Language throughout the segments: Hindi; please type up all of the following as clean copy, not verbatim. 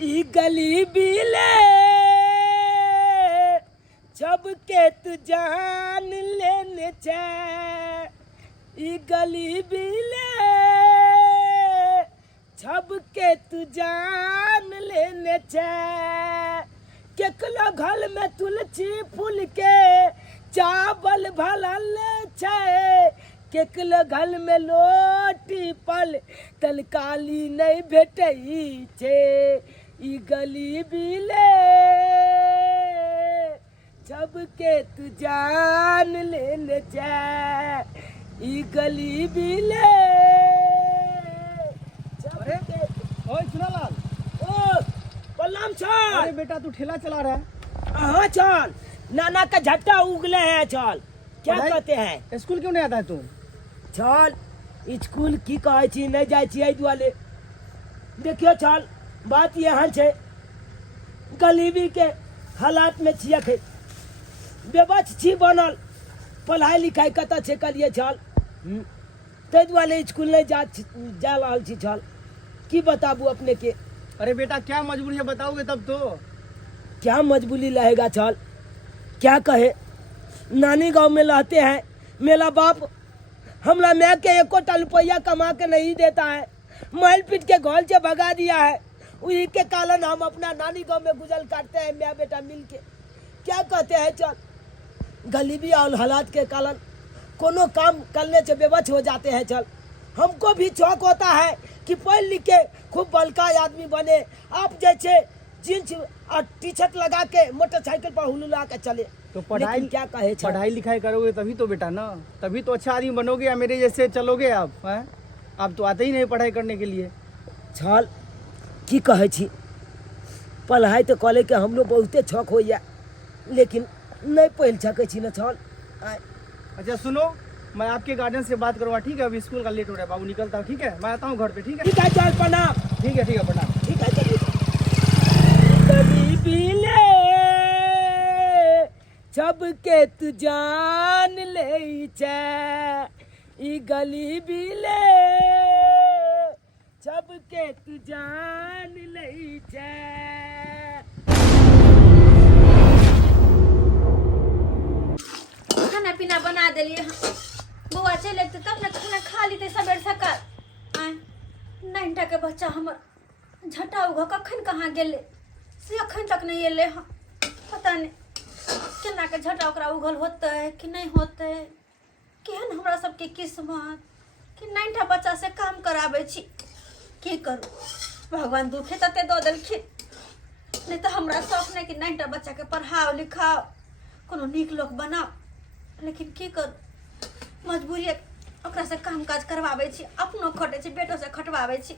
ई गली बिले जब के तू जान लेने चे ई गली बिले जब के तू जान लेने चे केकलो घर में तुलसी फूल के चावल भरल छे केकलो घर में लोटी पल तलकाली नहीं भेटई छे ई गली बिले जब के तू जान लेने जा ई गली बिले अरे ओए सुनालाल, ओ प्रणाम चल। अरे बेटा तू ठेला चला रहा है? हाँ चल, नाना का झट्टा उगले हैं चल। क्या कहते हैं? स्कूल क्यों नहीं आता है तू? चल स्कूल की कहे छी नहीं जाय छी दुआले। देखियो चल बात यहाँ छे गरीबी के हालात में छिया खे बेबच छी बनल पढ़ाई लिखाई कत छे करिए चल ते दुआले स्कूल नहीं जा रहल छी चल। की बताबू अपने के? अरे बेटा क्या मजबूरी है बताओगे तब तो। क्या मजबूरी रहेगा चल, क्या कहे नानी गांव में रहते हैं, मेरा बाप हमरा मैं के एको रुपया कमा के नहीं देता है, महल पीट के घर से भगा दिया है। उसी के कारण हम अपना नानी गांव में गुजर काटते हैं मैं बेटा मिल के। क्या कहते हैं चल, गरीबी और हालात के कारण कोनो काम करने से बेबस हो जाते हैं चल। हमको भी शौक होता है कि पढ़ लिख के खूब बड़का आदमी बने, आप जैसे जींस और टी शर्ट लगा के मोटरसाइकिल पर हुलुला के चले। तो पढ़ाई क्या कहे पढ़ाई लिखाई करोगे तभी तो बेटा ना, तभी तो अच्छा आदमी बनोगे या मेरे जैसे चलोगे आप हैं? आप तो आते ही नहीं पढ़ाई करने के लिए। चल की कहे छी पढ़ाई तो कॉलेज के हम लोग बहुते शौक हो या लेकिन नहीं पढ़ सके छी ना चल। अच्छा सुनो, मैं आपके गार्डन से बात करूँगा ठीक है? अभी स्कूल का लेट हो रहा है, बाबू निकलता हूँ ठीक है? मैं आता हूँ घर पे ठीक है? ठीक है चल प्रणाम। ठीक है प्रणाम। ठीक है चलिए। गरीबी ले जब के तू जान ले छे ई गरीबी ले जब के तू जान ले छे। खाना पीना बना दिलिए बउआ चले तो तब ना खाना खा लीते सबेर सकाल। नाइनटा के बच्चा हमर झटा उघ कखन कहाँ गेले से अखन तक नहीं एले हाँ। पता नहीं केना के झटा ओकरा उघल होते कि नहीं होते, केहन हमरा सबके किस्मत कि नाइनटा बच्चा से काम कराबै छी। की करू भगवान दुखे तते दो देलखिन, नहीं तो हमरा शौक नहीं कि नाइनटा बच्चा के पढ़ाओ लिखाओ कोनो नीक लोक बनाओ, लेकिन की करू मजबूरी ओकरा से काम काज करवाबै छी, अपनो खटे छी बेटो से खटवाबै छी।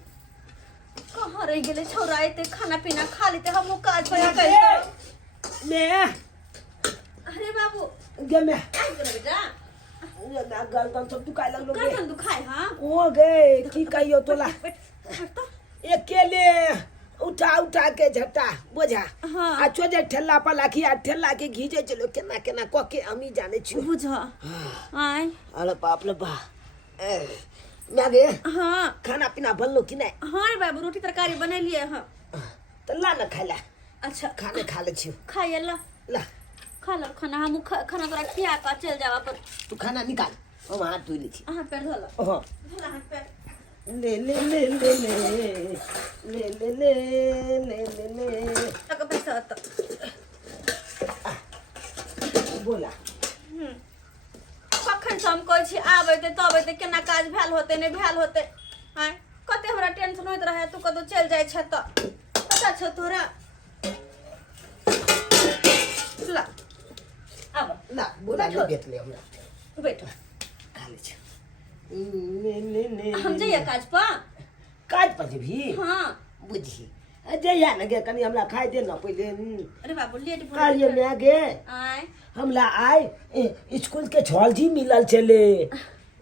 कहाँ रह गेले छौरा एते खाना पीना खा लेते हमहू काज पर कर मैं अरे बाबू गे मैं काय करे बेटा गर्दन सब दुखाए लगलो गे। गर्दन दुखाए हाँ ओ गे की कहियो तोला तो अकेले उठा उठा के झट्टा बोझा हाँ आ छोजे ठेला पर लाखी आ ठेला के घीचे चलो केना केना क के हमी जाने छी बुझ आय अरे बाप रे बा मैं गे हाँ खाना पीना बनलो कि नहीं? हाँ रे बाबू रोटी तरकारी बनैलिए हाँ। तो ला ना खाला अच्छा खाने खा ले छी खाइए ला ला खा लो खाना हम खाना तोरा खिया का चल जावा पर तू खाना निकाल हम हाथ धो ली छी। हाथ पैर धो ला हां धो ला हाथ पैर ले ले ले ले ले ले ले ले ले ले ले तक पैसा तो बोला कखन से हम कहै छी आबै ते तब एते केना काज भेल होते नहीं भेल होते आय कते हमरा टेंशन होइत रहे तू कदो चल जाय छ त पता छ तोरा ला अब ला बोला ले बैठ ले हमरा बैठ खा ले छी ले ले ले हम जइया काज पर काज पर भी हां बुझी जइया न गे कनी हमरा खाइ दे न पहिले। अरे बाबू लेट भऽ कालिए मैं गे आय हमरा आए स्कूल के छौलजी मिलल चले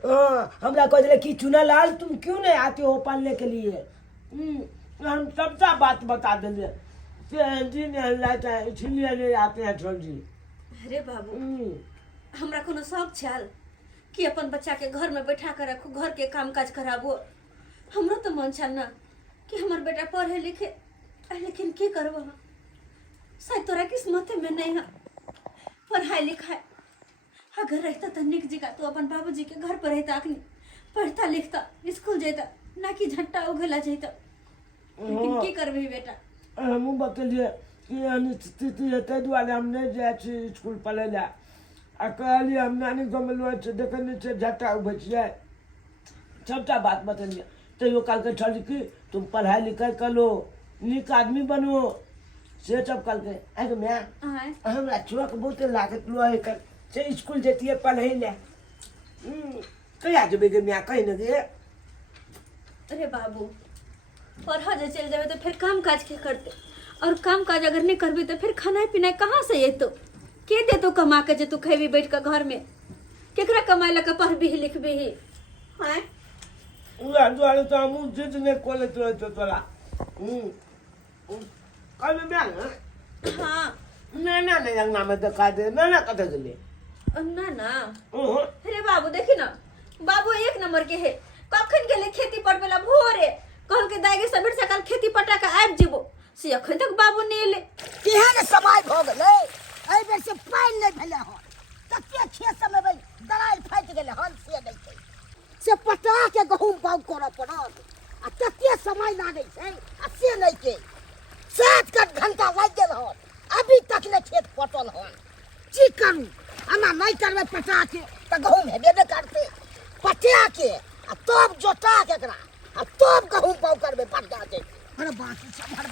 हमरा कह दिले कि चुनालाल तुम क्यों नहीं आते हो पढ़ने के लिए? हम सबका बात बता देंगे जी नहीं लाता है इसलिए नहीं आते हैं छौलजी। अरे बाबू हमरा कोनो शौक छल कि अपन बच्चा के घर में बैठा कर रखू, घर के काम काज कराबो। हमरो तो मन छल ना कि हमर बेटा पढ़े लिखे लेकिन की करबो हम? शायद तोरा किस्मत में नहीं है पढ़ाई लिखाई। अगर रहता तो निक जगह तो अपन बाबूजी के घर पर रहता, अखनी पढ़ता लिखता स्कूल जाता, ना कि झट्टा उगला जाता। लेकिन की करबी बेटा? हमहूँ बतेलिए कि अनिश्चित है, ताहि दुआरे हम नहीं जाइ छी स्कूल पढ़ै लए। आ कहलिए हम नानी गाँवमे लोग छै, देखै नहि छै झट्टा उगै छियै, सबटा बात बतेलिए। तैयो कहलकै छली कि तुम पढ़ाई लिखाई करो, नीक आदमी बनो, से सब कहलकै। आगे माय हमरा चौक बहुते लागत लोग से स्कूल जैतिए पढ़ै लए। कहिया जेबै गे माय, कहि ने गे। अरे बाबू, पढ़ा जे चल जावे तो फिर काम काज के करते, और काम काज अगर नहीं करबी तो फिर खाना पीना कहाँ से ये? तो के दे तो कमा के जे तू खेबी बैठ के घर में? केकरा कमाई लगा पढ़बी लिखबी ही? हैं उड़ा दुआरे तो हमहूँ जिद नहीं कोले तोरा। कल में हाँ नाना ने अंगना में देखा दे। नाना कतऽ गेलै? ना ना अरे बाबू देखी ना, बाबू एक नंबर के है। कखन गेले खेती पटबे ला भोरे, कहल के दाई गे सबेर सकाल खेती पटा के आबि जेबो, से अखन तक बाबू नहीं एले। केहन समय भ गेलै, एहि बेर से पानि नहि भेलै हन, कते खेत सबमे दरारि फाटि गेलै हन, से नहि छै। से पटा के गहूँम बाउग करऽ पड़त, आ कते समय लागै छै, आ से नहि छै। 7 घंटा लागि गेल हन, अभी तक नहि खेत पटल हन। की करू? एना नहि करबै पटा के तऽ गहूँम हेबे नहि करतै। पटा के आ तब जोता के एकरा, आ तब गहूँम बाउग करबै पटा के। अरे बाकी सब हर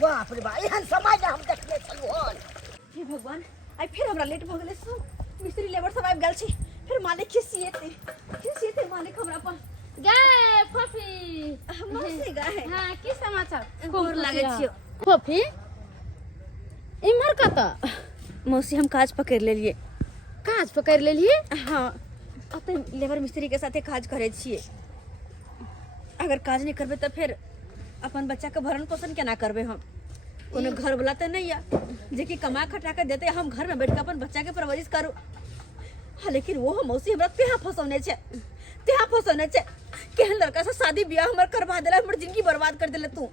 बाप रे बा, एहन समय जे हम देखने छलहुँ हन। हे भगवान, आई फिर हमरा लेट भ गेलै। सो मिस्त्री लेबर सब आबि गेल छै, फिर मालिक खिसिएते मालिक हमरा पर। गाय फोफी मौसी गाय हाँ की समाचार? गोर लागै छियो फोफी। इम्हर कतऽ? मौसी हम काज पकड़ लेलिए। काज पकड़ लेलिए? हाँ, अपन लेबर मिस्त्री के साथे काज करे छिए। अगर काज नहीं करबे तो फिर अपन बच्चा के भरण पोषण केना करबे हम? कोनो घर वाला तो नहीं है जे कि कमा खटा के देते, हम घर में बैठ के अपन बच्चा के परवरिश करू। हाँ, लेकिन वो मौसी हमरा तेहा फसौने छे। केहन लड़का से शादी ब्याह हमर करवा देला, हमर जिंदगी बर्बाद कर देले तू।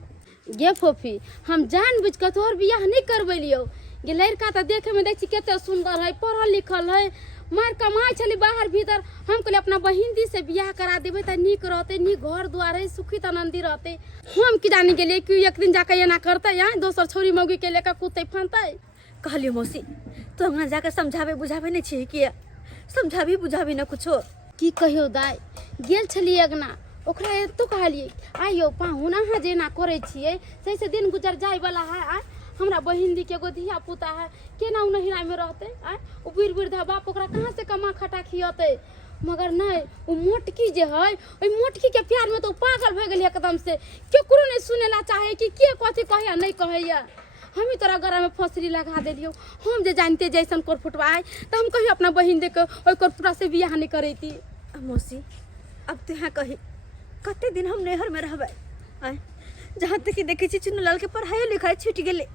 गे फोफी, हम जानबूझ के तोहर बियाह नहीं करबेलियो। गे लड़का तो देखे में देख छी केते सुंदर है, पढ़ल लिखल है, मार कमाई चली बाहर भीतर। हम कहले अपना बहिन दी से बियाह करा देबे त नीक रहते, नीक घर द्वार है, सुखी आनंदी रहते। हम की जानी गेलिए कि एक दिन जाके एना करते, यहाँ दोसर छोरी मौगी के लेकर कूदते फनते। कहलियो मौसी, तो अंगना जाके समझावे बुझावे नहीं छी कि? समझावी बुझावी ना कुछो। की कहियो दाई, गेल छलिए अगना, ओकरा तो कहलिए आइयो पाहुन अहाँ जेना करे छिए से दिन गुजर जाए वाला है। आ हमरा बहिन दी के एगो धिया पुता है, केना उ नहिरा में रहते? आ उ वृद्धा बाप ओकरा कहाँ से कमा खटा खियते? मगर नहीं, उ मोटकी जे है, ओइ मोटकी के प्यार में तो पागल भ गेल एकदम से। केकरो नहीं सुनेला चाहे कि के कथी कहैया नहीं कहैया। हम ही तोरा गरा में फसरी लगा देलियो। हम जे जानते जैसन कोरफुटवा आए तो हम कहियो अपना बहिन दे के ओइ कोरफुटवा से बियाह नहीं करैती। मौसी, अब तो यहाँ कही कते दिन हम नहर में रहबे? जहाँ तक देखे छी चुनलाल के पढ़ाई लिखाई छूट गेले,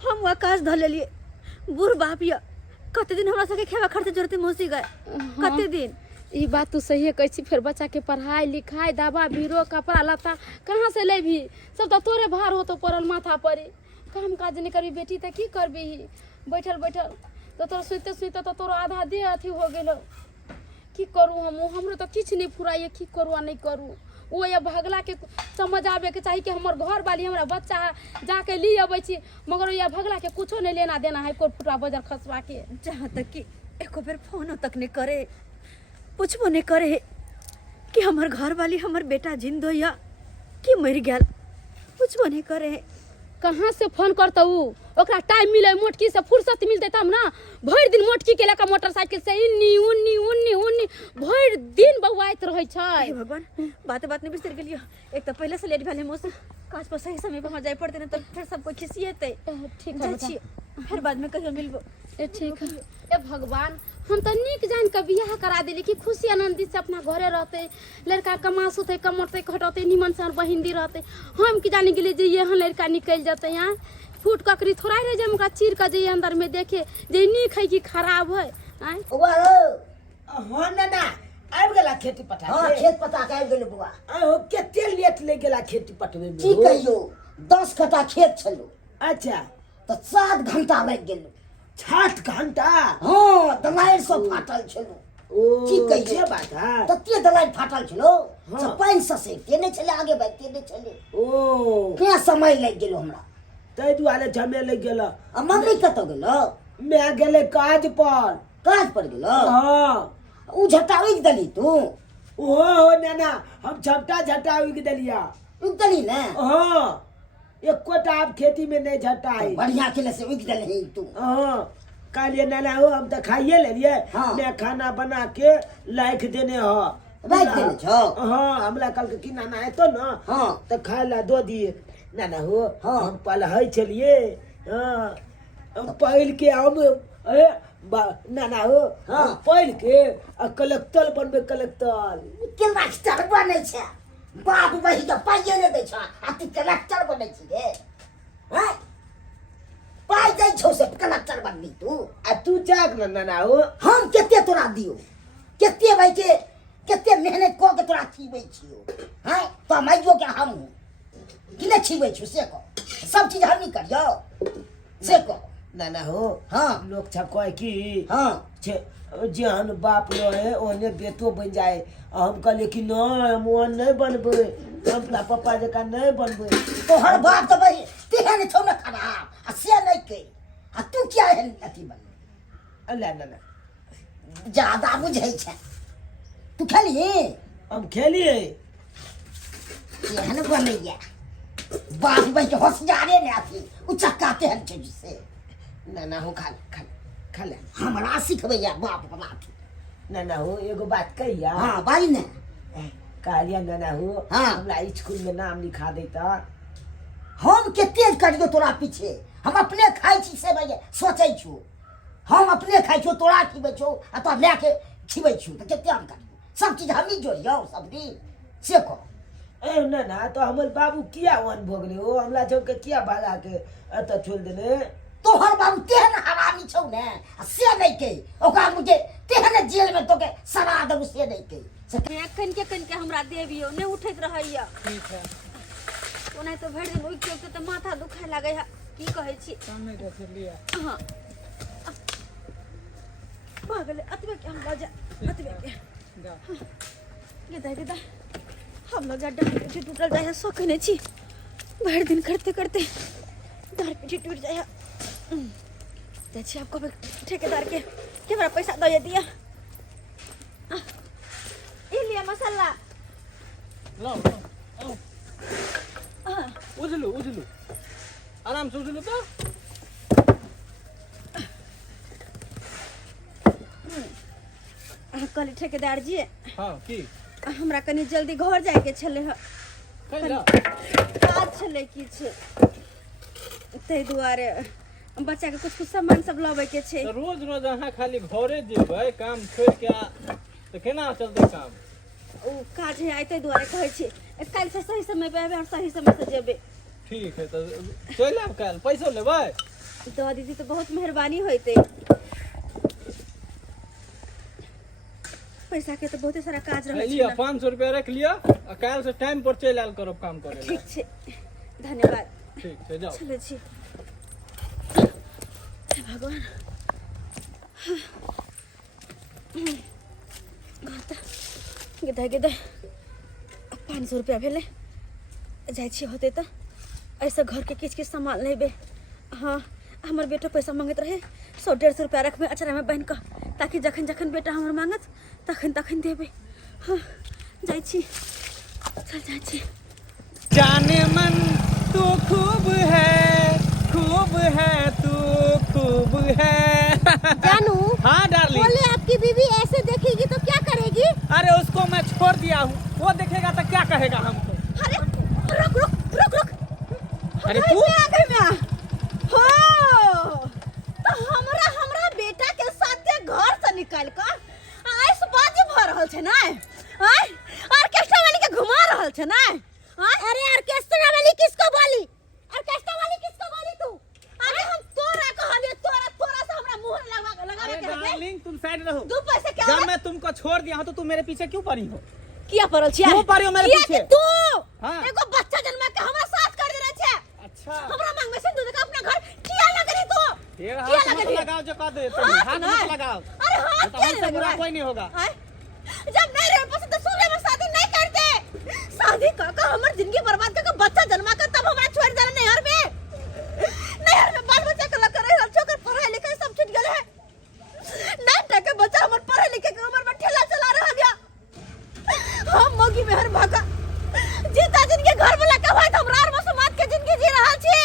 हम आकाश धऽ लेलिए। बूढ़ बाप या कते दिन हमरा सबके खेवा खर्च जोड़ते मौसी गए? कते दिन? ई बात तू सही कहै छी। फिर बच्चा के पढ़ाई लिखाई, दवा बीरो, कपड़ा लत्ता कहाँ से लेबी? सब तो तोरे भार हो तो पड़ल माथा पर। काम काज नहीं करबी बेटी तो की करबी? बैठल बैठल तो तोर सुते सुते तो तोर आधा देह अथी हो गेल। की करूँ हम? हमरो तो किछ नहीं फुराइए, की करूँ आ नहीं करूँ। वो ये भगला के समझ आवे के चाहिए कि हमर घर वाली हमरा बच्चा जाके ली अबै छी, मगर ये भगला के कुछो नहीं लेना देना है कोटपुटा बाजार खसवा के। जहाँ तक कि एको बेर फोन तक नहीं करे, पूछबो नहीं करे कि हमर घर वाली हमर बेटा जिंदो या कि मर गया, पूछबो नहीं करे। कहाँ से फोन करता ओकरा टाइम मिले, मोटकी से फुर्सत मिलते तब ना। भर दिन मोटकी के लेकर मोटरसाइकिल से इन्नी उन्नी उन्नी उन्नी भर दिन बौआइत रहे छै। भगवान, बात नहीं बिसर गेलियो। एक तो पहले से लेट भेले मौसी, काज पर सही समय पर जाए पड़ते ना, तो फिर सब कोई खिसिएते। ठीक है, फिर बाद में कहियो मिलबो। ठीक है। ए भगवान, हम तो नीक जान के बियाह करा दिली कि खुशी आनंदी से अपना घरे रहते, लड़का कमास होते, कमरते खटते, निमन से बहिंदी रहते। हम की जाने गेली जे यहाँ लड़का निकल जाते, यहाँ फूट ककरी थोड़ा रह जाए, चीर का जे अंदर में देखे जे नीक है कि खराब है। हाँ नाना आबि गेला खेती पठार हाँ खेत पता के आबि गेल बुआ हो केते लेट ले गेला खेती पटवे में की कहियो 10 कट्ठा खेत छलो अच्छा तो 7 घंटा लागि गेल 60 घंटा हाँ दलाइ सब फाटल छलो ओ की कहियो से बात है तते दलाइ फाटल छलो हाँ। से पानि ससैते नहि छले आगे बढ़ते नहि छले ओ के समय लागि गेलो हमरा तै दुआरे झमे लग गेल आ मम्मी कतऽ गेलो मैं गेले काज पर काज पर गेलो हाँ उ झट्टा उगि देली तू ओहो हो नाना हम झपटा झटा उगि देलिया उगि देली ने हाँ एकोटा आब खेती में नहीं झटाई बढ़िया केले से उगि देली तू हाँ कहलिए नाना हो हम तो खाइए ले लिए हाँ। मैं खाना बना के लाइक देने हो राखि देने छौ हाँ हमला कल के कि नाना है तो ना हाँ तो खाए ला दो दिए नाना हो हाँ। हम पलहै छलिए हाँ हम पहिल के हम नाना हो हाँ। हम पहिल के कलेक्टर बनबे कलेक्टर के मास्टर बनै छै बाप वही के पाइए नहि दै छ आ तू कलेक्टर बनै छी रे हैं पाइ दै छौ से कलेक्टर बनबी तू आ तू जाग ना नाना हो हम केते तोरा दियो केते भाई के केते मेहनत कऽ के तोरा खिबै छियो हैं तो माइयो के हम कि नहि खिबै छु से कह सब चीज हम नहीं करियो से कह नाना हो हाँ लोग सब कहे कि हाँ जेहन बाप रहे ओहने बेटो बन जाए हम कहलिए कि नहीं हम ओहन नहीं बनबे हम अपना पापा जका नहीं बनबे तोहर बाप तो भाई तेहन छौ न खराब आ से नहीं के आ तू क्या एहन अथी बन अल्लाह नाना ज्यादा बुझै छै तू खेली हम खेलिए एहन बनैया बाप भाई के होशियारे ने अथी उ चक्का तेहन छै जिसे नाना हो खा खा खा ले हमरा सिखबैया बाप बना अथी नाना हो एगो बात कहिया हाँ बाई ने कहलिया नाना हो हाँ। हमरा स्कूल में नाम लिखा देता हम केते करियो तोरा पीछे हम अपने खाइ छी से भाई सोचै छु हम अपने खाइ छु तोरा खिबै छु आ तो ले के खिबै छु तो केते हम करियो सब चीज हम ही जोड़ियो सब दिन से कह ए नाना तो हमर बाबू किया वन भोगले हो हमरा जो के किया भागा के अत छोड़ देने तोहर बाबू तेहन हरामी छौ ने आ से नहीं के ओकरा मुझे तेहन जेल में तोके सरा देबू से नहीं के से कन के हमरा देबियो नहीं उठैत रहैया ठीक है ओना तो भरि दिन उठि के तो माथा दुखाय लागै है की कहै छी सामने रख लिया हाँ भागले अतबे के हम लजा अतबे के जा गे दाई हम लोग जा डाल पीठी टूटल जाए सखने छी भरि दिन करते करते डाल पीठी टूट जाए जाइ छी आपको ठेकेदार के हमरा पैसा दे दिया ये लिया मसाला लो उजलू आराम से उजलू तो कहली ठेकेदार जी हाँ की हमरा कनी जल्दी घर जाए के छले ह कैला काज छले किछ तै दुआरे बच्चा के कुछ सामान सब लावे के छै तो रोज रोज अहाँ खाली घरे जेबै काम छोड़ के तो केना चलते काम ओ काज है आते दुआरे कहै छी काल से सही समय पे आबे और सही समय से जेबे ठीक है तो चल आब काल पैसा लेबै दो दीदी तो बहुत मेहरबानी होते पैसा के तो बहुत सारा काज रहे लिया 500 रुपया रख लिया और काल से टाइम पर चल आल करब काम करे ला ठीक छै धन्यवाद ठीक है जाओ चले छी हे भगवान गे 500 रुपया भेले जाइ छी होते तो ऐसे घर के किछ किछ सामान लेबे हाँ हमर बेटा पैसा मांगत रहे 100-150 रुपया रखबे अचरा में बांध कर ताकि जखन जखन बेटा हमर मांगत तखन तखन देबे हाँ जाइ छी चल जाइ छी जाने मन तू खूब है तू खूब है जानू हाँ डार्लिंग बोले आपकी बीवी ऐसे देखेगी तो क्या करेगी? अरे उसको मैं छोड़ दिया हूँ वो देखेगा तो क्या कहेगा हमको अरे रुक रुक रुक रुक अरे तू आ गई मैं हो तो हमरा बेटा के साथ घर से निकाल कर आइस बाजी भ रहल छै ना आय ऑर्केस्ट्रा वाली के घुमा रहल छै ना अरे ऑर्केस्ट्रा वाली किसको बोली तू अरे हम तोरा कहलिए तोरा से हमरा मुंह लगा के डार्लिंग तुम साइड रहो। 2 पैसे क्या जब मैं तुमको छोड़ दिया हूं तो तुम मेरे पीछे क्यों पड़ी हो? किया परल छिया क्यों पड़ी हो मेरे किया पीछे? कि तू हाँ। एगो बच्चा जन्मा के हमरा साथ कर दे रहे छे। अच्छा हमरा मांग में सिंदूर का अपना घर किया लग रही तू? फिर किया हाथ लग मत रही? लगाओ जो कह देते हैं। हाथ मत लगाओ। अरे हाथ तो क्या हमसे लग बुरा रहा कोई नहीं होगा। है? जब नहीं रहे पसंद तो सूले में शादी नहीं करते। शादी का हमर जिंदगी बर्बाद करके बच्चा जन्मा कर तब हमरा छोड़ देना नहर में बाल बच्चा कला करे हर छोकर पढ़ाई लिखाई सब छूट गेले है। नहीं टके बच्चा हमर पढ़े लिखे के उम्र में ठेला चला रहा गया। हम मोगी में हर भागा जीता जिनके घर वाला के भाई हमरा और समाज के जिंदगी जी रहा छे।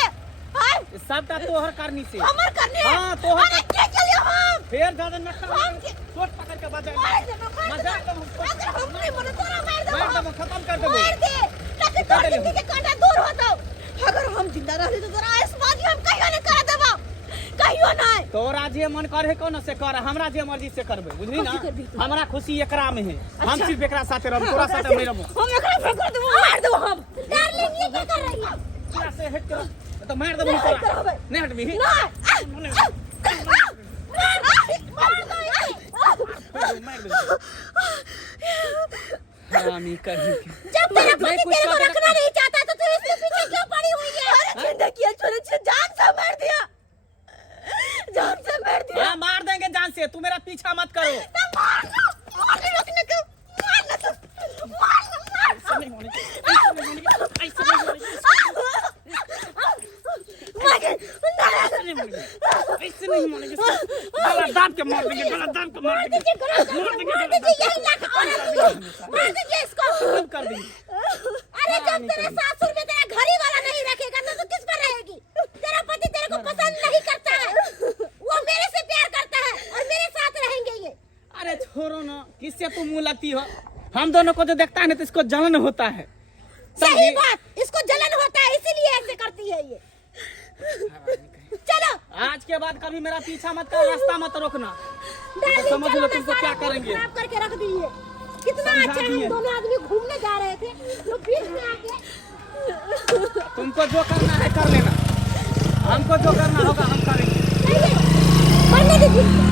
हाय सबटा तोहर करनी से। हमर करने हाँ, तोहर अरे क्या के लिए हम फिर ज्यादा न हम के- चोट पकड़ के बजा मार दे मजाक तो हम अगर हम नहीं बोले तोरा मार दे मार दे खत्म कर देबो। मार दे ताकि तोर जिंदगी के कांटा दूर होता। अगर हम जिंदा रहली तो तोरा आसमानी हम कहियो नहीं कर देबो कहियो नहीं। तोरा जे मन करे कोन से कर, हमरा जे मर्जी से करबे बुझली ना। हमरा खुशी एकरा में है। हम सिर्फ एकरा साथे रहब, तोरा साथे नहीं रहब। हम एकरा फेंक देबो मार देबो हम। डार्लिंग ये क्या कर रही है? तोरा से हट कर तो मार देबो नहीं तोरा। करबे। नहीं हटबी। नहीं मार मार दे। हरामी कहीं जब तेरा मैं पति कुछ तेरे को कर- रखना नहीं चाहता तो तू इसके पीछे क्यों पड़ी हुई है? अरे जिंदगी छोरे छे जान से मार दिया। जान से मार दिया। हाँ मार देंगे जान से। तू मेरा पीछा मत करो। तो मार लो। मार रोकने को मार लो तो मार लो मार। ऐसे नहीं होने की, ऐसे नहीं होने की, ऐसे नहीं होने की, मार ऐसे नहीं होने की, ऐसे नहीं होने की। गला दाब के मार देंगे, गला दाब के मार देंगे। मार दीजिए यही ना मार दीजिए इसको। खत्म कर देंगे। अरे जब तेरे सासुर में तेरा घरी वाला नहीं रखेगा तो तू किस पर रहेगी? तेरा पति तेरे को पसंद नहीं करता है। वो मेरे से प्यार करता है और मेरे साथ रहेंगे ये। अरे छोड़ो ना, किससे तुम मुंह लगती हो? हम दोनों को जो देखता है ना तो इसको जलन होता है। सही बात, इसको जलन होता है इसीलिए ऐसे करती है ये। चलो आज के बाद कभी मेरा पीछा मत कर, रास्ता मत रोकना। डार्लिंग, समझ चलो लो ना, तुमको सारा क्या मूड करेंगे। खराब करके रख दी है। कितना समझा अच्छा दिए। हम दोनों आदमी घूमने जा रहे थे तो बीच में आके तुमको जो करना है कर लेना, हमको जो करना होगा हम करेंगे। मरने दीजिए।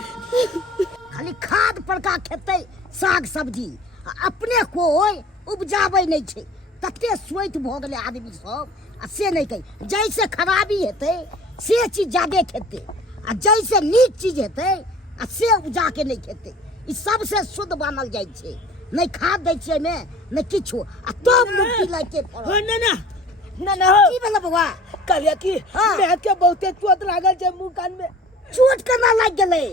खाली खाद पड़का खेते साग सब्जी अपने कोई उपजाबै नहीं छे। तते सोच भ गेले आदमी सब आ से नहीं कही जैसे खराबी हेते से चीज ज्यादा खेते आ जैसे नीक चीज हेते आ से उपजा के नहीं खेते। ई सबसे शुद्ध मानल जाय छे। नहीं खाद दै छे में नहीं किछो आ तब मुक्ति लागे हो पड़ो। ना ना हो की भेल बउआ? कहलिए कि हाँ। मैं के बहुते चोट लागल छै मुंह कान में। चोट केना लाग गेलै?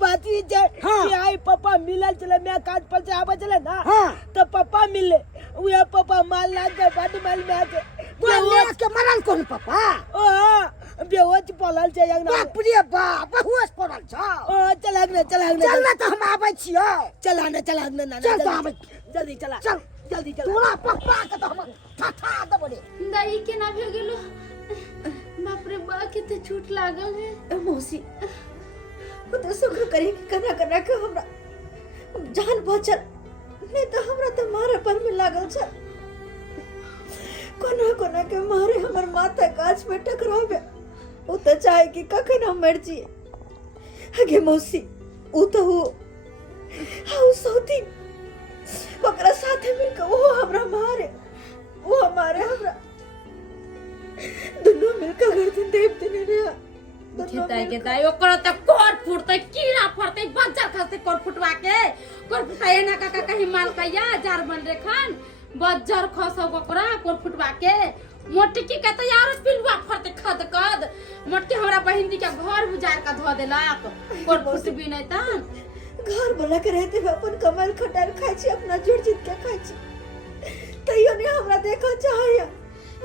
बाती जे हाँ। कि आई पापा मिलल चले मैं काज पर से आवे चले ना हाँ। तो पापा मिले उहे पापा माल लाग के बड माल में के तोरा के मरल कोन पापा? ओ बेहोश पड़ल छै अंगना में। बाप रे बाप बहुस पड़ल छ। ओ चलाग ने चल ना तो हम आबै छियो। चला ने ना चल तो आबै जल्दी चला चल जल्दी चला तोरा पप्पा के तो हम ठठा देबो रे। दाई के ना भेल गेलो। बाप रे बा किते चोट लागल है। मौसी वो तो शुक्र करी कि कना कना के हमरा जान बचल नहीं तो हमरा तो मारे पर में लागल छ। कोना कोना के मारे हमर माथा कांच में टकरावे वो तो चाहे कि कखन हम मर जिए। आगे मौसी वो तो हो हाउ सोती ओकरा साथे मिलके वो हमरा मारे वो हमारे हमरा दोनों मिलकर गर्दन देव देने रे। खेताई के ओकरा त कोर फुटते कीड़ा फरते बच्चा खसते कोर फुटवा के कोर फुटाए ना का कहीं माल कया जार बन रे खान बज्जर खसो ओकरा कोर फुटवा के मोटी की के त यार पिलवा फरते खद खद मोटी हमरा बहिन दी के घर गुजार का धो देलक कोर फुटबी नहीं तन घर वाला के रहते हुए अपन कमाल खटाल खाई छी अपना जोड़ जीत के खाई छी तैयो ने हमरा देखो चाहे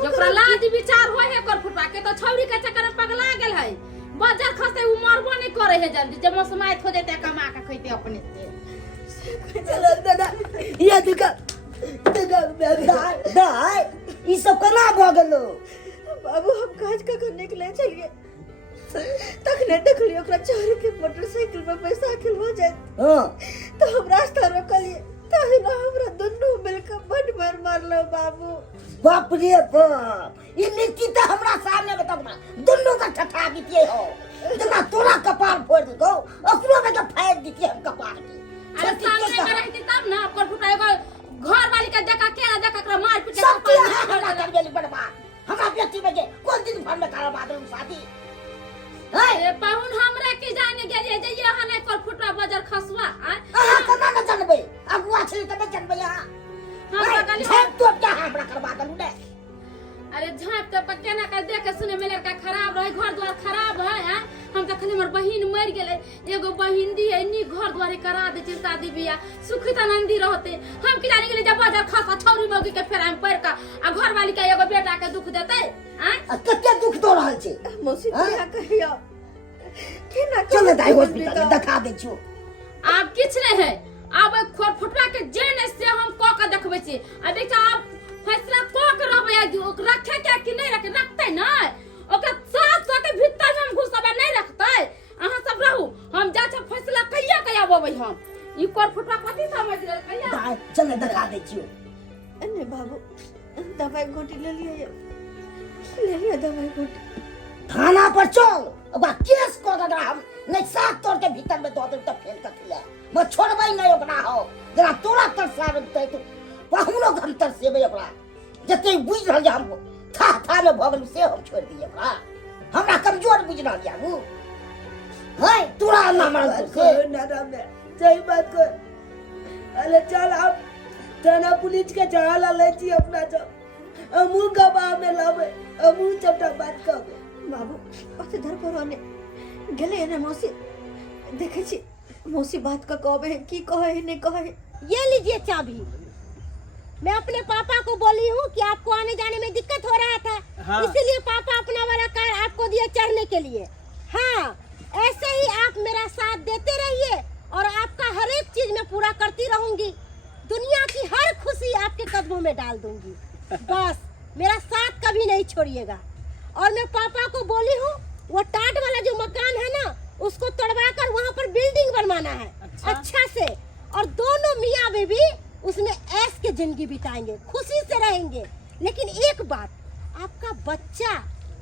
ओकरा लाज विचार होय है कोर फुटवा के तो छौरी के चक्कर में पगला गेल है बज्जर खसते उ मरबो नहीं करे है जल्दी जब मौसमाइत हो जेते कमा के खइते अपने से चला दादा ये देखा दाई ई सब केना भ गेलो? बाबू हम काज का निकले चलिए तखने देखलिए ओकरा चोरी के मोटरसाइकिल पे पैसा खिलवा जाए हां तो हम रास्ता रोकलिए ताहि ना हमरा दुन्नु मिलकर बड़ मार मारलो बाबू। बाप रे बाप, ई नीति तो हमरा सामने बताओ ना, दुन्नु का ठठा दिए हो जना तोरा कपार फोड़ दो ओकरो में के फाड़ दिए हम कपार की। अरे सामने में रहती तब ना पर फुटाएगा घर वाली का जगह केरा जगह कर मार पीट सब के हमरा कर गेली बड़बा हमरा बेटी में के कोन दिन भर में करवा दो शादी। ए पाहुन हमरा के जाने गेलिए जे ये हने पर फुटवा बाजार खसवा आहा कना न जानबे अगुआ छली तबे जानबे यहाँ हम गली छेप तो क्या हमरा करवा दलू ने। अरे झाप तो पक्के ना कर देख के सुने में लड़का खराब रहे घर द्वार खराब है हम तो खाली हमर बहिन मर गेले एगो बहिन दी एनी घर द्वार करा दे छी शादी बियाह सुखित आनंदी रहते हम कि जानी गेले जब बाजार खसा छौरी मौगी के फेर हम पर का आ घर वाली का एगो बेटा के दुख देते हैं कते दुख दो रहल छे मौसी क्या कहियो केना चल दाई हॉस्पिटल में दिखा दे छु। आप किछ नहीं है अब खोर फुटवा के जेन से हम क के देखबे छी अब देखा आप फैसला क के रहबे रखे क्या कि नहीं रखे रखते ना ओकर साथ के भीतर हम घुसबे नहीं रखते अहां सब रहू हम जा छ फैसला कहिया कहिया बोबै हम ई खोर फुटवा कथि समझ ले कहिया दाई चल दिखा दे छु। अने बाबू दवाई घोटी ले लिया दवाई घोटी थाना पर चल अब केस को दरा हम नहीं साथ तोड़ के भीतर में दो तो फेल कर ले मैं छोड़बै नहीं ओकरा हो जरा तोरा तरसा रखते तो बहुनो हम तरसेबे ओकरा जते बुझ रहल हम था में भगल से हम छोड़ दिए ओकरा हमरा कमजोर बुझ रहल या वो है तोरा ना मार से ना में सही बात को अरे चल आप थाना पुलिस के चढ़ा ले छी अपना सब अमू गवाह में लावे अमू चपटा बात कहबे बाबू ओते धर पर आने गेले ने मौसी देखे छी मौसी बात का कहबे है की कहे है नहीं कहे। ये लीजिए चाबी। मैं अपने पापा को बोली हूँ कि आपको आने जाने में दिक्कत हो रहा था हाँ। इसीलिए पापा अपना वाला कार आपको दिया चढ़ने के लिए। हाँ ऐसे ही आप मेरा साथ देते रहिए और आपका हर एक चीज मैं पूरा करती रहूंगी, दुनिया की हर खुशी आपके कदमों में डाल दूंगी, बस मेरा साथ कभी नहीं छोड़िएगा। और मैं पापा को बोली हूँ वो टाट वाला जो मकान है ना उसको तोड़वा कर वहाँ पर बिल्डिंग बनवाना है अच्छा से, और दोनों मियाँ बीवी उसमें ऐश के जिंदगी बिताएंगे, खुशी से रहेंगे। लेकिन एक बात, आपका बच्चा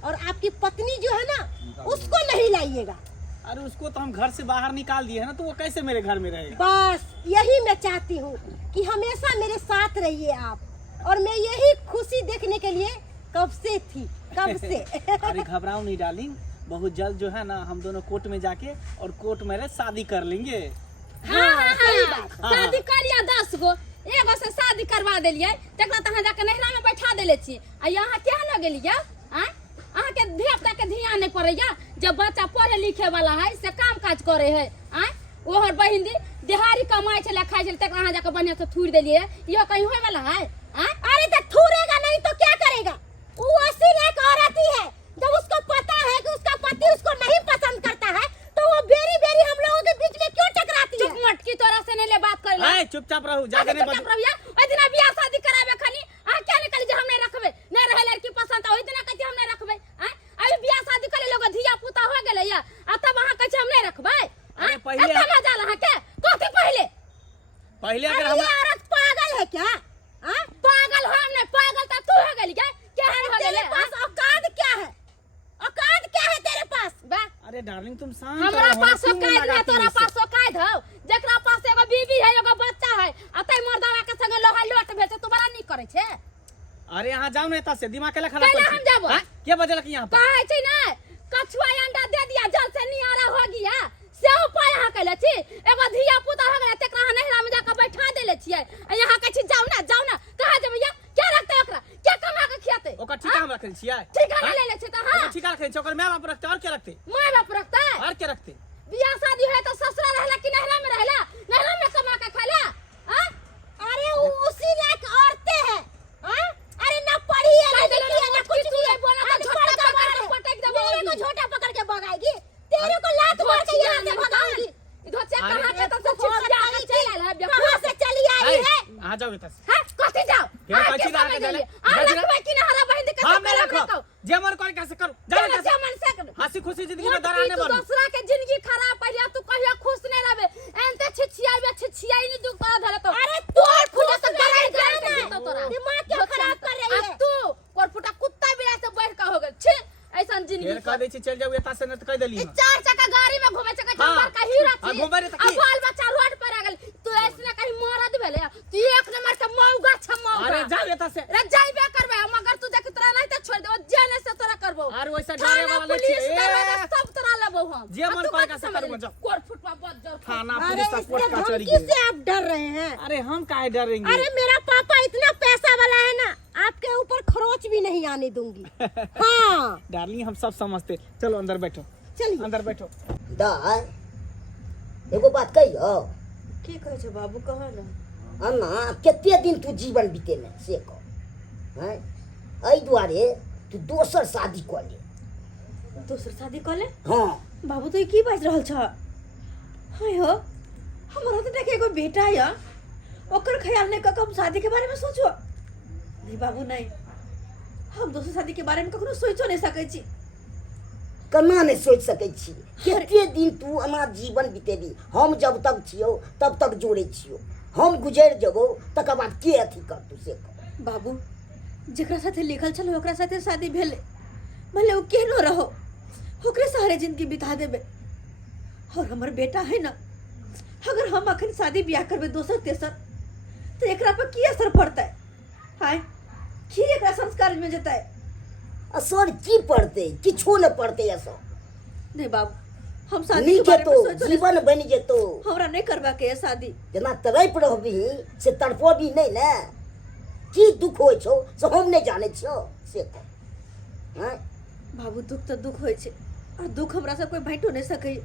और आपकी पत्नी जो है ना उसको नहीं लाइएगा। अरे उसको तो हम घर से बाहर निकाल दिए है ना तो वो कैसे मेरे घर में रहेगा? बस यही मैं चाहती हूँ कि हमेशा मेरे साथ रहिए आप, और मैं यही खुशी देखने के लिए कब से थी कब से। अरे घबराओ नहीं डार्लिंग, बहुत जल्द जो है ना हम दोनों कोर्ट में जाके और कोर्ट में शादी कर लेंगे। हाँ सही बात शादी करिया 10 गो एगो से शादी करवा देलिए तकरा तहां जाके नहरा में बैठा देले छी आ यहां क्या न गेलिए अहां के धियापुता के ध्यान नहीं पड़ैया जब बच्चा पढ़े लिखे वाला है से काम काज करे है ओहर बहिन दी दिहाड़ी कमाई छले खाई छले तकरा अहां जाके बढ़िया से थूर देलिए यो कहीं होय वाला है अरे तो थूरेगा नहीं तो क्या करेगा, वो ऐसी एक औरत ही है जब उसको पता है कि उसका पति उसको नहीं पसंद करता है तो वो बेरी बेरी हम लोगों के बीच में क्यों टकराती है। चुप मटकी तोरा से नहीं ले बात कर ले चुपचाप रहू जाके नहीं चुपचाप रहिया ओइ दिना बियाह शादी करावे खनी क्या निकल जे हम नहीं रखबे नहीं रहे लड़की पसंद ओइ दिना कह हम नहीं रखबे अभी बियाह शादी करे लोग धिया पुता हो गेले या तब वहां कह हम नहीं रखबे अरे पहले एतना मजा लहा के कथि पहले अगर हम औरत पागल है क्या? पागल हम नहीं पागल तो तू हो गेली क्या है हो गेले पास औकात क्या है, औकात क्या है तेरे पास? बा अरे डार्लिंग तुम शांत हमरा पास औकात है तोरा पास औकात हो जेकरा पास एगो बीवी है एगो बच्चा है अतै मर्दावा के संगे लोहा लोट भेल तू बड़ा नहीं करे छे। अरे यहाँ जाओ ना एता से दिमाग के खराब पहले हम जाबो के बजलक यहाँ पर कहे छी ना कछुआ अंडा दे दिया जल से नियारा हो गया से उपाय यहाँ कैले छी एगो धिया पुता हो गेले तकरा नहरा में जाके बैठा देले छियै यहाँ कह छी जाओ ना कहा जेबै क्या रखते ओकरा क्या कमा के खियाते ओकर ठिका हम रखल छियै ठिकाना ले ले छै त हां ठिका रखल छै ओकर माय बाप रखते और के रखते माय बाप रखते और के रखते बियाह शादी है तो ससुरा रहला कि नहरा में रहला नहरा में कमा के खाला अरे उसी लायक औरतें हैं अरे ना पढ़ी है ना लिखी है ना कुछ नहीं बोला तो झोटा पकड़ के पटक दे मेरे को झोटा पकड़ के भगाएगी, तेरे को लात मार के यहाँ से भगाऊंगी। इधर से कहां के तो छिप के आगे चल आला कहां से चली आई है? आ जाओ इधर हां कथि देले आ रखबे कि ना हरा बहिन के हां मैं रखो जे मन कर कैसे करो जा जे मन से हंसी खुशी जिंदगी में दरार ने बन दूसरा के जिंदगी खराब पड़िया तू कहिया खुश नहीं रहबे एनते छिछियाई नहीं दुख पड़ा धरे तो अरे तोर फुटा से डराई जाए तोरा दिमाग क्यों खराब कर रही है? अब तू कोर फुटा कुत्ता बिला से बैठ का हो गेल छी ऐसा जिंदगी फेर कह दै छी चल जाऊ एता से न त कह देली चार चक्का गाड़ी में घूमे चक्का हाँ। चंबर का हीरा छी घूमे रे त की? अब बाल बच्चा रोड पर आ गेल तू ऐसने कहीं मरद भेले तू एक नंबर के मौगा छ मौगा अरे जाऊ एता से रे जाइबे करबे मगर तू देख तोरा नहीं त छोड़ देबो जेने से तोरा करबो अरे वैसा डरे वाला नहीं पुलिस छी दरवाजा सब तोरा लेबो हम जे मन कर कैसे करू जाओ कोर फुटवा बच जाओ थाना अरे पुलिस इसके सपोर्ट का चली धमकी गई से आप डर रहे हैं? अरे हम काहे डरेंगे अरे मेरा पापा इतना पैसा वाला है ना, आपके ऊपर खरोच भी नहीं आने दूंगी। हाँ डार्लिंग हम सब समझते चलो अंदर बैठो चलिए। अंदर बैठो दाय एगो बात कहियो की कहै छै बाबू कह ना अन्ना कते दिन तू जीवन बीतेने से कह हैं एहि दुआरे तू दोसर शादी कऽ ले। दोसर शादी कऽ ले हाँ बाबू तो की बाज रहल छ हाय हो हमरा तो देखे एगो बेटा या ओकर ख्याल नहीं कक हम शादी के बारे में सोचो नहीं बाबू नहीं हम दोसर शादी के बारे में कखनो सोचो नहीं सकै छी केना नहीं सोच सकै छी कते दिन तू अना जीवन बीतेबी। हम जब तक छियौ तब तक जोड़े छियौ, हम गुजर जेबो तकर बाद के अथी कर तू से कह। बाबू जेकरा साथे लिखल छल ओकरा साथे शादी भेले भले वो केहनो रहो ओकरे सहारे जिंदगी बिता देबे। और हमर बेटा है ना अगर हम अखन शादी ब्याह करबे दोसर तेसर तो एकरा पर की असर पड़ता है हाय की एकरा संस्कार में जता है असर की पड़ते किछो न पड़ते असर नहीं बाबू हम शादी नहीं के बारे में जेतो सोचो जीवन बन जेतो। हमरा नहीं करबा के है शादी जेना तड़प रहबी से तड़पबी नहीं ने की दुख होइ छौ से हम नहीं जाने छियो से कह। हैं बाबू दुख तो दुख होय छे और दुख हमरा से कोई बांटो नहीं सकै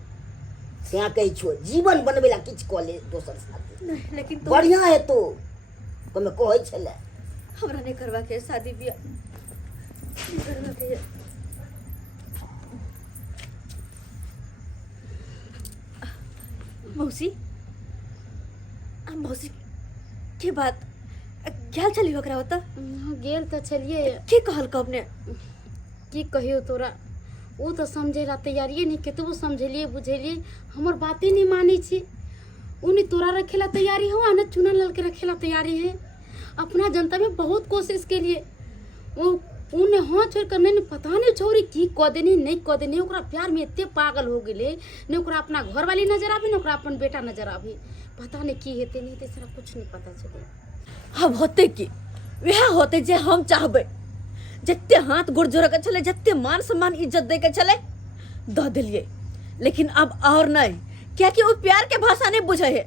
से कहै छौ जीवन बनबै ला किछ कऽ ले दोसर साथी नहीं लेकिन तो बढ़िया हेतौ कमे कहै छले। हमरा नहीं करबा के है शादी ब्याह नहीं करबा के है। मौसी मौसी के बात क्या चली ओकरा होता गेल तो चलिए की कहल कब ने की कहियो तोरा वो तो समझेला तैयारिए नहीं के तू समझलिए बुझेलिए हमर बातें नहीं मानी छी उन्हें तोरा रखेला तैयारी हो ना चुना लल के रखेला तैयारी है अपना जनता में बहुत कोशिश के लिए वो उन्हें हाँ छोड़ कर नहीं पता नहीं छोरी की कह देनी नहीं कह देनी ओकरा प्यार में इतने पागल हो गए नहीं ओकरा अपना घर वाली नजर आवी ना ओकरा अपन बेटा नजर आवी पता नहीं की हेते नहीं ते सारा कुछ नहीं पता चले। हम होते की वह होते जे हम चाहबे जत्ते हाथ गोड़ जोड़ के चले जत्ते मान सम्मान इज्जत दे के चले द दिलिए लेकिन अब और नहीं क्या कि वो प्यार के भाषा नहीं बुझे है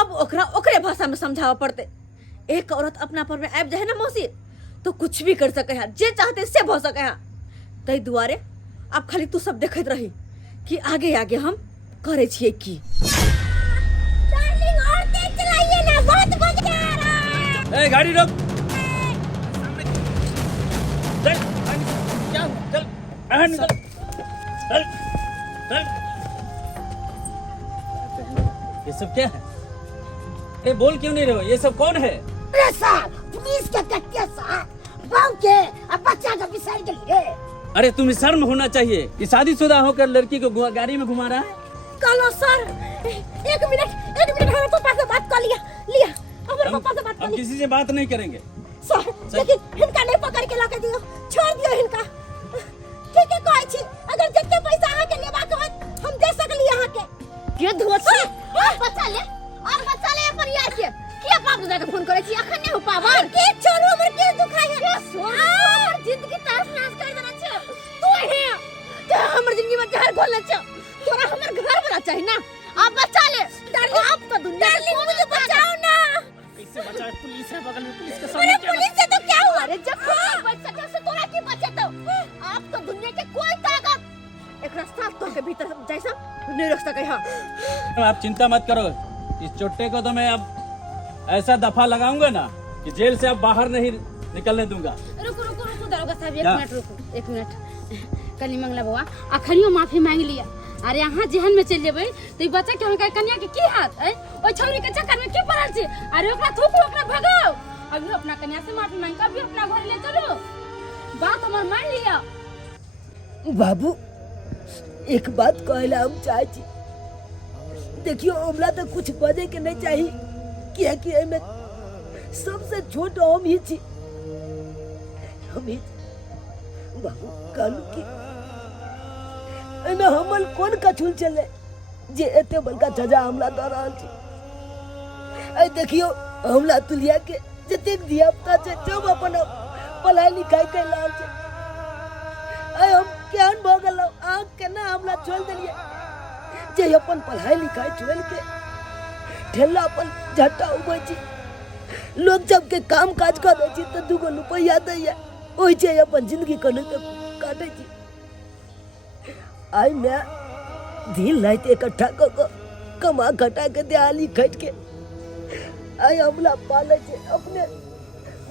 अब ओकरा ओकरे भाषा में समझावा पड़ते। एक औरत अपना पर में आबि जाए ना मौसी तो कुछ भी कर सके है जे चाहते से हो सके है तै दुआरे अब खाली तू सब देखत रही कि आगे आगे हम करे छिए की डार्लिंग और तेज चलाइए ना, बहुत मजा आ रहा है। ए गाड़ी रोक चल क्या चल बाहर निकल चल चल ये सब क्या है? ए बोल क्यों नहीं रहे हो? ये सब कौन है? अरे साहब पुलिस के कट्टे साहब बाऊ के अब बच्चा का बिसार के लिए अरे तुम्हें शर्म होना चाहिए कि शादीशुदा होकर लड़की को गाड़ी में घुमा रहा है। कलो सर एक मिनट हमारे पापा से बात कर लिया हमारे पापा से बात कर हम लिया किसी से बात नहीं करेंगे। सर लेकिन इनका नहीं पकड़ के लाके दियो छोड़ दियो इनका ठीक है कहै छी अगर जत्ते पैसा अहाँ के लेबा के होत हम दे सकली अहाँ के ये धोती बच्चा ले पर यार के किया बाप दादा फोन करे छी अखन नहीं हो पावर के छोरो हमर के दुखाय है और जिंदगी तास नाश कर देना छ तू है तो हमर जिंदगी में जहर घोलना छ तोरा हमर घर वाला चाहिए ना अब बचा ले डार्लिंग आप तो दुनिया डार्लिंग मुझे बचाओ ना कैसे बचाए? पुलिस है बगल में, पुलिस के अरे सामने क्या पुलिस से तो क्या हुआ अरे जब बच सके से तोरा की बचे तो आप तो दुनिया के कोई ताकत एक रास्ता तो के भीतर जैसा नहीं रख सके हां आप चिंता मत करो, इस चोटे को तो मैं अब ऐसा दफा लगाऊंगा ना कि जेल से अब बाहर नहीं निकलने दूंगा। रुको दरोगा साहब क्या? एक मिनट कली मंगला बुआ अखनियो माफी मांग लिया अरे यहाँ जेहन में चल जेबै तो बच्चा के कन्या के की हाथ है ओ छौरी के चक्कर में की पड़ल छी अरे ओकरा थूकू ओकरा भगाओ अभी अपना कन्या से माफी मांग के अभी अपना घर ले चलो। बात हमार मान लिया। बाबू एक बात कहला हम चाहे छी, देखियो हमला तो कुछ बजे के नहीं चाहिए, क्या कि एमे सबसे छोट हम ही छी। हम ही बाबू कालू की एमे हमल कौन कछुल चले जे एते बड़का सजा हमला दे रहल छी। आई देखियो हमला तुलिया के जतेक धिया पुता छै सब अपन पढ़ाई लिखाई कर रहल छै। आई हम केहन भ गेलौ आ केना हमला छोड़ देलिए जे अपन पढ़ाई लिखाई छोड़ के ठेला अपन झट्टा उबै छी। लोग जब के काम काज कर दै छी तो 2 गो रुपया दैया ओइ छै अपन जिंदगी कोने के काटै छी। आई मैं दिन रात इकट्ठा क कमा खटा के दिहाड़ी खट के आई हमला पाले छै, अपने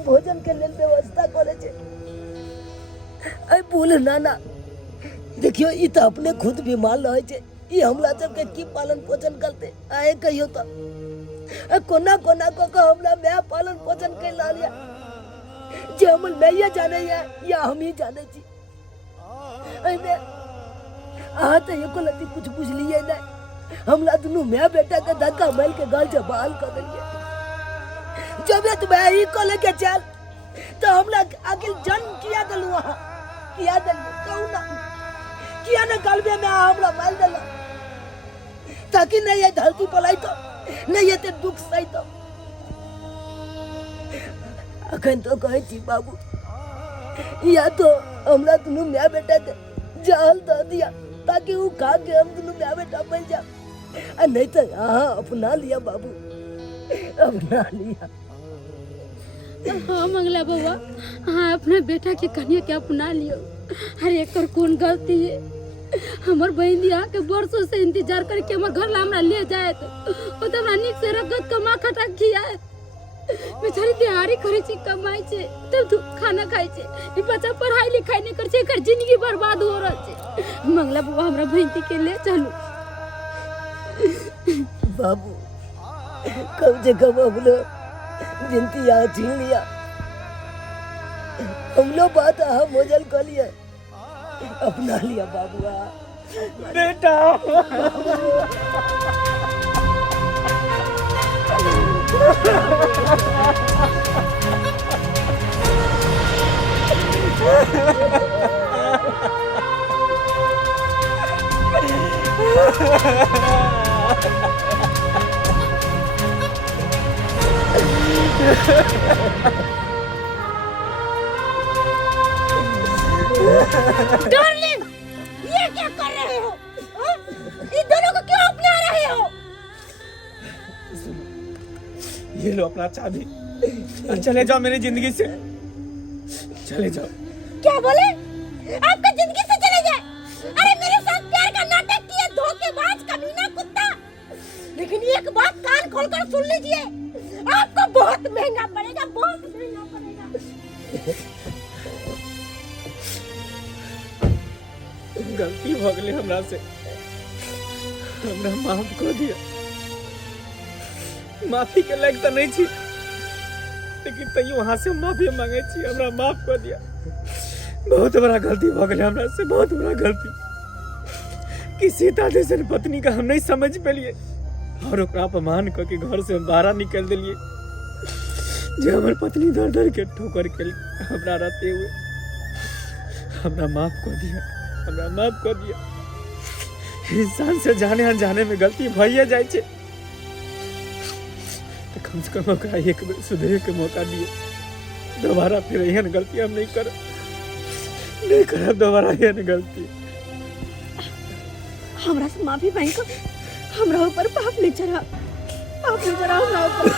भोजन के लेल व्यवस्था करे छै। आई बोले नाना देखियो ई तो अपने खुद बीमार रहे छै, ई हमला सबके की पालन पोषण करते आए कहियो तो कोना कोना को हमला मैं पालन पोषण कर लिया जे हम नहीं जाने या हम ही जाने छी। आई मैं आ तो एको लती कुछ पूछ लिए नहीं, हमला दोनों मैं बेटा के धक्का मार के गाल से बाहर कर दिए। जब ये तुम्हें ही को लेके चल तो हमला आखिर जन्म किया दलू वहां किया दलू कहू ना किया ना गलबे में हमला मार दल ताकि नहीं ये धरती पलाई तो नहीं ये ते दुख सही तो अखन तो कहे छी बाबू या तो हमला दोनों मैं बेटा के जाल दे दिया ताकि वो खा के हम दोनों मैं बेटा बन जा, नहीं तो हाँ अपना लिया बाबू अपना लिया। हाँ मंगला बउआ, हाँ अपने बेटा के कन्या के अपना लियो। अरे एकर कौन गलती है? हमर बहन दिया के वर्षों से इंतजार करके हमर घर ला हमरा ले जाए तो हमरा निक से रगत कमा खटा किया है। बेचारी दिहाड़ी करे छी कमाई छे तब तू खाना खाई छे, ई बच्चा पढ़ाई लिखाई नहीं कर छे, एकर जिंदगी बर्बाद हो रहा छे। मंगला बउआ हमरा बहन के ले चलो। बाबू कम से कम हम लोग जिनती यहाँ छीन लिया, हम लोग बात हम मोजल कर लिया अपना लिया बाबू बेटा डार्लिंग ये क्या कर रहे हो? इन दोनों को क्यों अपना रहे हो? ये लो अपना चाबी और चले जाओ मेरी जिंदगी से, चले जाओ। क्या बोले? आपका जिंदगी से चले जाए? अरे मेरे साथ प्यार का नाटक किए धोखेबाज कमीना कुत्ता। लेकिन एक बात कान खोलकर सुन लीजिए, आपको बहुत महंगा पड़ेगा, बहुत महंगा पड़ेगा। गलती हो गई हमरा से, हमरा माफ कर दिया। माफी के लायक तो नहीं थी, लेकिन तैयो वहां से माफी मांगे छी, हमरा माफ कर दिया। बहुत बड़ा गलती हो गई हमरा से, बहुत बड़ा गलती कि सीता जैसे पत्नी का हम नहीं समझ पेलिए और ओकरा अपमान करके घर से बाहर निकल दिलिए। जो हमार पत्नी दर दर के ठोकर के हमरा रहते हुए हमरा माफ कर दिया, हमरा माफ कर दिया। इंसान से जाने अनजाने में गलती भइए जाए छे, तो कम से कम ओकरा एक बेर सुधरे के मौका दिए। दोबारा फिर एहन गलती हम नहीं करब दोबारा एहन गलती। हमरा से माफी मांग कर हमरा ऊपर पाप नहीं चढ़ा, पाप नहीं चढ़ा हमरा ऊपर।